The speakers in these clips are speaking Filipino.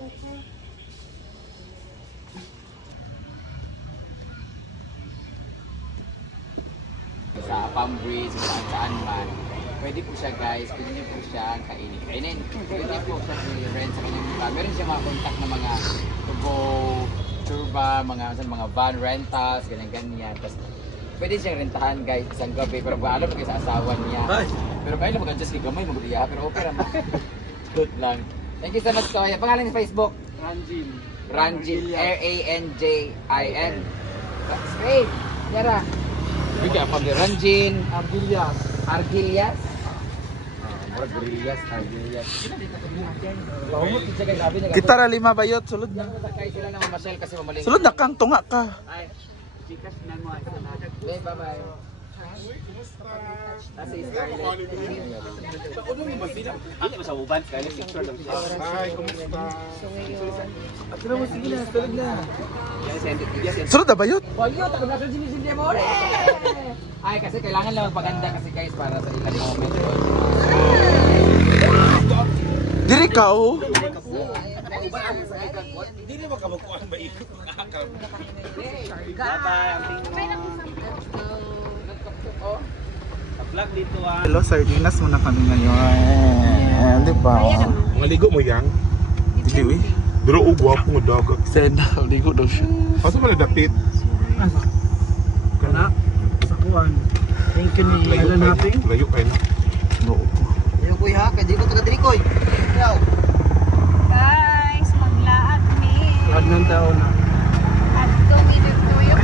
Sa Palm Breeze, saan man. Pwede po siya guys, pwede niyo po siya kainin. Pwede niyo po siya i-rent sa kanyang lugar. Meron siya mga contact na mga to-go, turba, mga van rentals, ganyan-ganyan. Tapos pwede siyang rentahan guys isang gabi. Pero alam mo kayo sa asawa niya. Pero kaya lang mag-adjust kay gamay, mag-uliya. Pero okay naman. Good lang. Thank you so much, Kuya. Pangalan sa Facebook? Ranjin. Ranjin. R-A-N-J-I-N. Spain. Yara. Bigyan pa ni Ranjin. Argilias. Argilias. Argilias. Argilias. Kita ra lima bayot sulod na. Sila na mamasyal kasi mamaling. Sulod na kang tunga ka. Ay. Chikas na mo. Bye-bye. Kasi Scarlett. Ano mo masila? Ano sa uban? Scarlett picture lang siya. Ay, kumusta? Pero mo sige na, tulog na. Sulod na bayot. Bayot, ako nasa sinisindi mo rin. Ay, kasi kailangan lang magpaganda kasi guys para sa ilang moment doon. Diri ka oh. Hindi na magkabakuan ba ikot ng akal? Vlog dito ah. Hello, sardinas muna kami ngayon. Di ba? Mga ligo mo yang? Dili eh. Duro ugwa po nga dagat. Senda, ligo daw siya. Asa man dapit? Kana sa kuan. Thank you ni Layo Alan kayo. Happing. Layo kayo na. Oo po. Ayun kuy ha, kaya di ko taga Drikoy. Yaw. Guys, maglaat mi. Lahat ng taon na. At tumidog-tuyok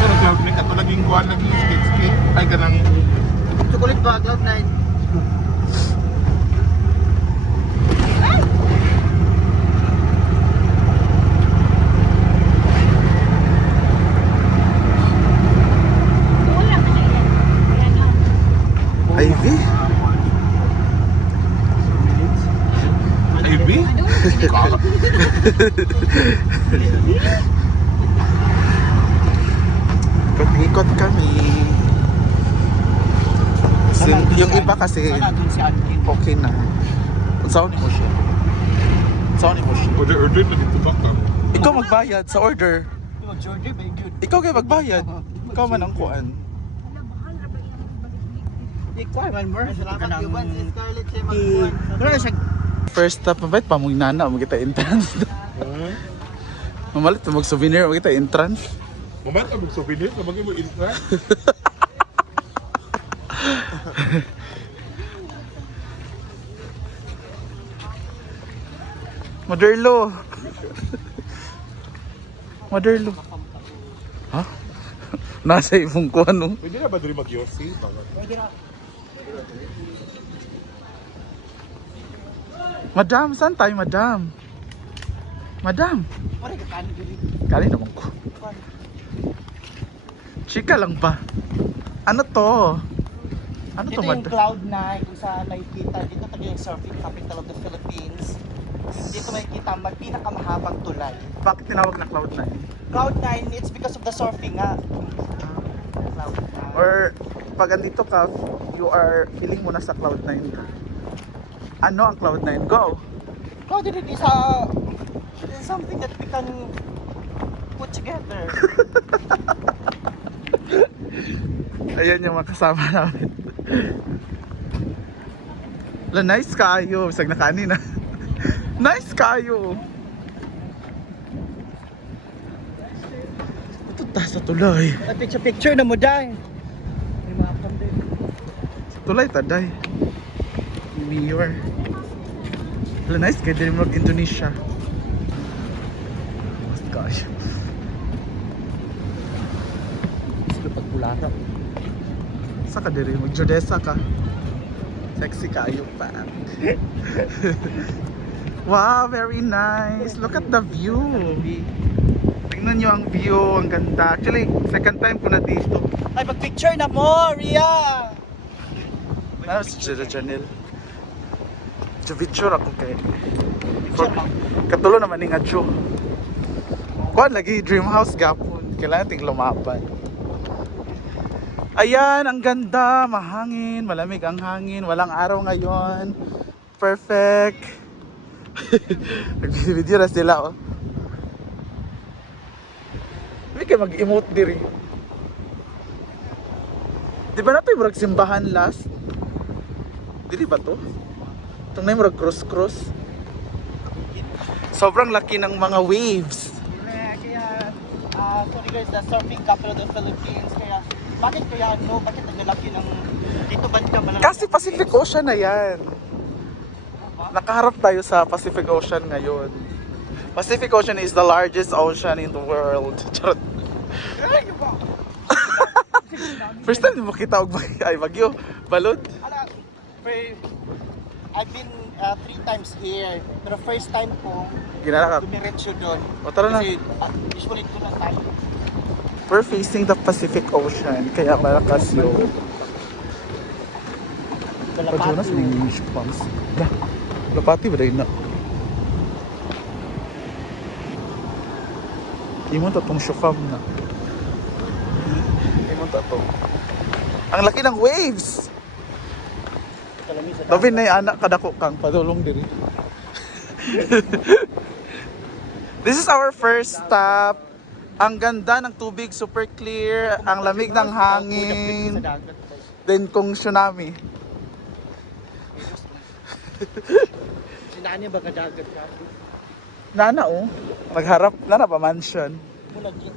Pero cloud may kato laging kuan lagi skate. Ay kanang Chocolate ba, Cloud9? Kulang na yan. Ano? Ivy? Ivy? Kala. Ikot kami. Yung iba kasi Doon si Ankin. okay na. Saan mo siya? Saan mo siya? Order na dito ba ka? Ikaw magbayad sa order. Jordi ba good? Ikaw kayo magbayad. Ikaw man ang kuan. Ikaw man mer. Salamat Yuban si Scarlett siya magkuhan. Pero na siya. First stop mabait pa mong nana mo kita entrance. Mamalit mag souvenir mo kita entrance. Mamaya ka mag-souvenir na bagay mo intra. Maderlo. Maderlo. Ha? Nasa imong kuan no? Pwede na ba diri mag-yossi? Madam, saan tayo madam? Madam. Pare ka kanin diri. Kali naman ko. Chika lang ba? Ano to? Ano Ito to yung madam? Cloud9 kung saan nakikita. Dito tayo yung surfing capital of the Philippines. Dito makikita ang pinakamahabang tulay. Bakit tinawag na Cloud9? Cloud9, it's because of the surfing nga. Cloud9. Or pag andito ka, you are feeling mo na sa Cloud9 ka. Ano ang Cloud9? Go! Cloud9 is a is something that we can put together. Ayan yung mga kasama namin. La, nice kayo. Bisag na kanina. Nice kayo. Ito ta sa tulay. Picture na mo dahil. May mga pandem. Sa tulay taday. Mirror. La, nice kayo din mag Indonesia. Oh gosh. Gusto pagbulara. Sa ka diri mag Jodesa ka. Sexy kayo pa. Wow, very nice. Look at the view. Tingnan nyo ang view, ang ganda. Actually, second time ko na dito. Ay, pag-picture na mo, Ria! Ano si Jada Janelle? Picture ako kay. Katulo naman ni nga Joe. Kuan lagi dream house gapon. Kailangan ting lumaban. Ayan, ang ganda, mahangin, malamig ang hangin, walang araw ngayon. Perfect. Nag-video na sila, oh. Hindi kayo mag-emote diri. Di ba natin murag simbahan last? Dili ba to? Itong na yung murag cross-cross. Sobrang laki ng mga waves. Kaya, sorry guys, the surfing capital of the Philippines. Kaya, bakit kaya no? Bakit ang lalaki ng dito ba ka malalaki? Kasi Pacific Ocean na yan. Nakaharap tayo sa Pacific Ocean ngayon. Pacific Ocean is the largest ocean in the world. Charot. First time mo kita og bagyo, balod. I've been 3 times here. Pero first time ko, Ginala ka. dumiretso doon. O tara na. Kasi usually doon na tayo. We're facing the Pacific Ocean, kaya malakas yung Jonas ng English pumps. Lapati ba dahil na? Imon tatong syufam na. Imon tatong. Ang laki ng waves! David na yung anak kadako kang padulong diri. This is our first stop. Ang ganda ng tubig, super clear. Ang lamig ng hangin. Then kung tsunami. Sinaan niya ba kadagat ka? Nana oh. Nagharap, nana pa mansion. Muna dito.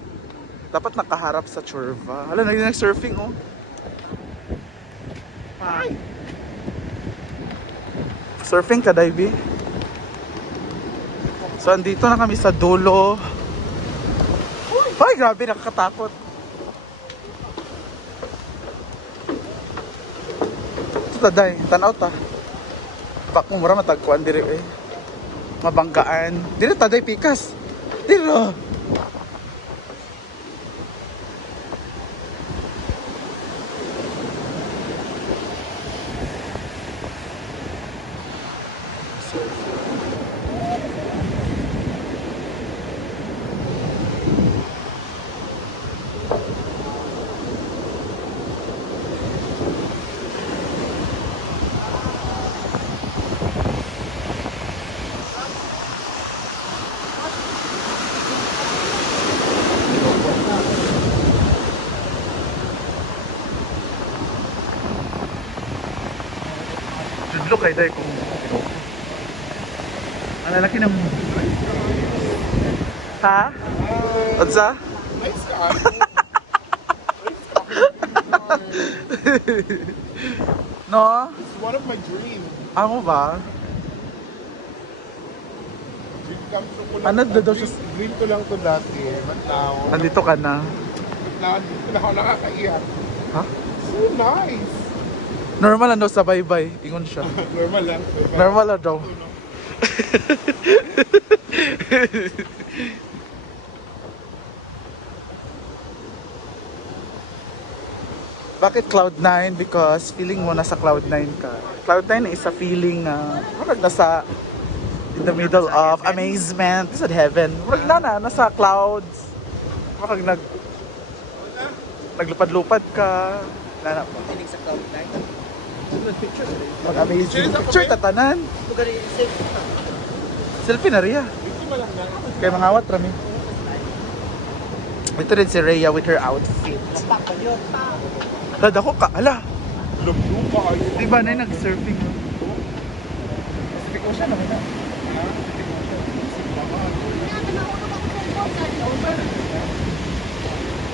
Dapat nakaharap sa Churva. Hala, nag-surfing oh. Ay! Surfing ka, Davey? So, andito na kami sa dulo. Ay, grabe, nakakatakot. Ito taday, tanaw ta. Bak mo mura matagkuan diri eh. Mabanggaan. Diri taday pikas. Diri. Judlo kay day kung ang lalaki ng ha? Odsa? No? It's one of my dreams. Amo ba? Dream come true ko Ano lang. daw siya? Dream ko lang to dati. But now, Nandito ka na. dito na ako nakakaiyak. Ha? So nice. Normal ano sa bye-bye. Ingon siya. Normal lang. Normal na daw. Bakit Cloud9? Because feeling mo nasa Cloud9 ka. Cloud9 is a feeling na parang nasa in the middle of amazement. This is heaven. Parang nasa clouds. Parang naglupad-lupad ka. Nana pa. Pinig sa cloud nine. Mag-amazing. Picture tatanan. Lugar yung safe. Selfie na Rhea. Kaya mga awat rami. Ito rin si Rhea with her outfit. Lapak pa yun. Lad ako ka, ala. Lublo ka ayo. Di ba na yung nag-surfing? Pacific Ocean naman na.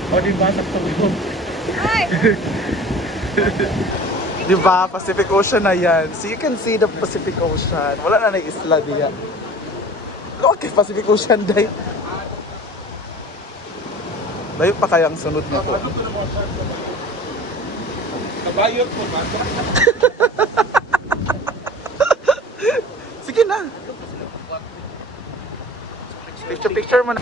O di ba, nagtawid Ay! Di ba, Pacific Ocean na yan. So you can see the Pacific Ocean. Wala na na isla diya. Okay, Pacific Ocean day. Layo pa kaya ang sunod na po. Kabayot mo ba? Sige na. Picture mo na.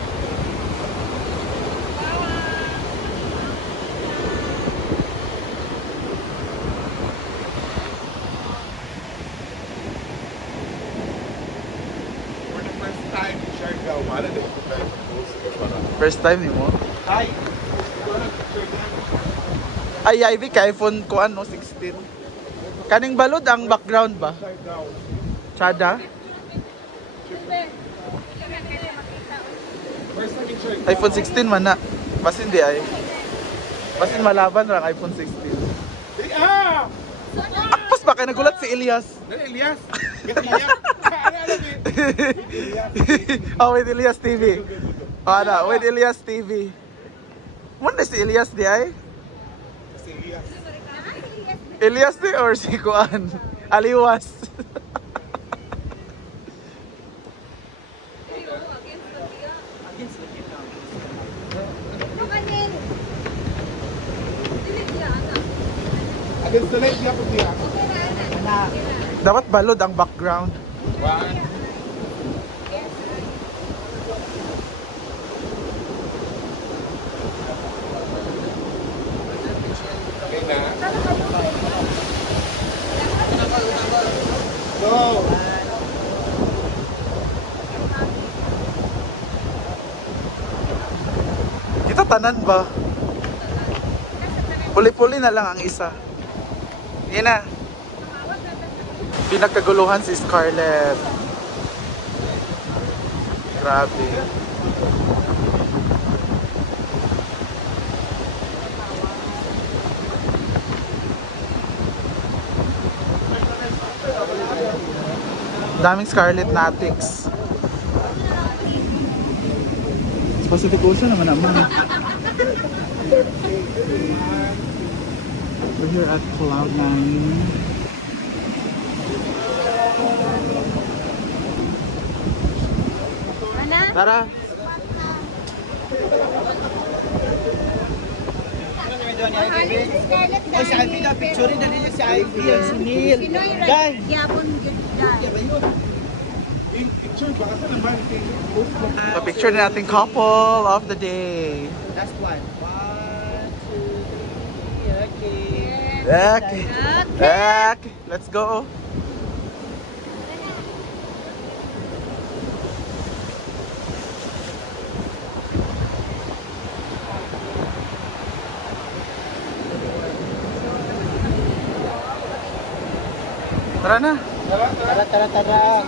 For the first time in Siargao, wala na ito tayo sa post ko para. First time ni mo. Hi! Ay, Ivy, ka iPhone ko ano, 16. Kaning balod ang background ba? Siargao. Chada? iPhone 16 man na. Basin di ay. Basin malaban lang iPhone 16. Ah! Akpas ba kayo nagulat si Elias? Dali, Elias. Get Elias. Oh, with Elias TV. Oh, na, with Elias TV. Muna si Elias di ay? Si Elias. Elias di or si Kuan? Aliwas. Against the light, di ako diya. Dapat balod ang background. One. Okay na. Go! Kita tanan ba? Puli-puli na lang ang isa. Yan na. Pinagkaguluhan si Scarlett. Grabe. Daming Scarlett Natics. Pacific Ocean naman naman. We're here at Cloud9. Tara! Ay, si Ivy na, picture na niya si Ivy, si Neil. Guys! Picture, baka sa naman. Pa-picture na natin couple of the day. Last one. 1, 2, 3, okay. Okay. Okay. Let's go. Tara na. Tara, tara, tara.